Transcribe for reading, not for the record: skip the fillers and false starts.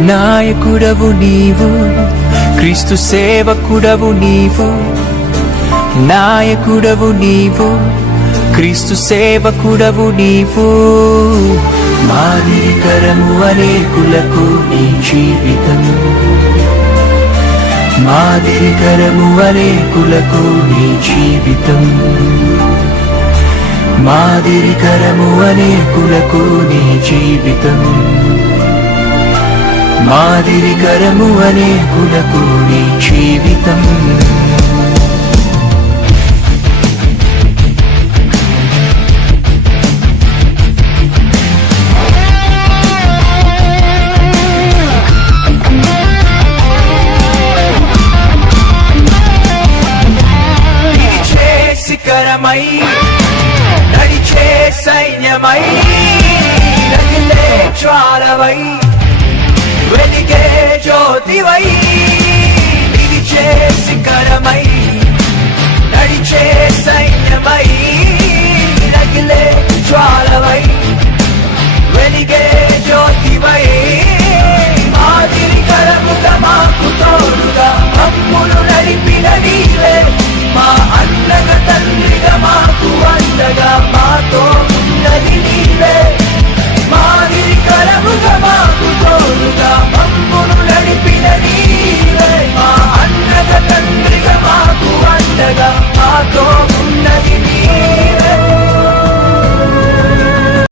నాయకుడవు నీవు, క్రీస్తు సేవకుడవు నీవు. నాయకుడవు నీవు, క్రీస్తు సేవకుడవు నీవు. మాదిరికరము అనేకులకు నీ జీవితం, మాదిరికరము అనేకులకు నీ జీవితం. మాదిరికరము అనేకులకు నీ జీవితం. మాదిరికరము అనేకులకు నీ జీవితం. శిఖరమై నడిచే సైన్యమై రగిలే జ్వాలవై వెలిగే జ్యోతివై